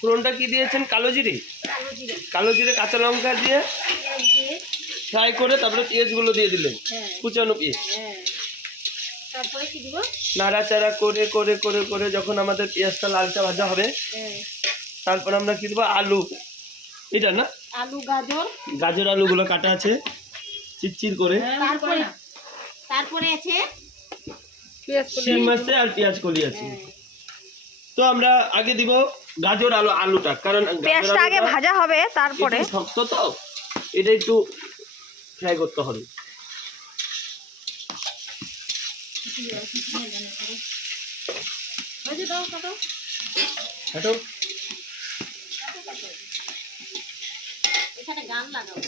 ফোড়নটা কি দিয়েছেন? কালো জিরে, কালো জিরে কাঁচা লঙ্কা দিয়ে ফ্রাই করে তারপরে পেঁয়াজগুলো দিয়ে দিলেন, কুচানো পেঁয়াজ। তারপরে কি দিব? নাড়াচাড়া করে করে করে করে যখন আমাদের পেঁয়াজটা লালচা ভাজা হবে, তারপর আমরা কি দেবো? আলু। এটা না আলু, গাজর, গাজর আলুগুলো কাটা আছে চিরচির করে। তারপরে আছে শিম আছে আর পেঁয়াজ কলি আছে। তো আমরা আগে দিব গাজর আলুটা, কারণ পেঁয়াজটা আগে ভাজা হবে, তারপরে শক্ত তো এটা একটু ফ্রাই করতে হবে। এখানে গান লাগাও।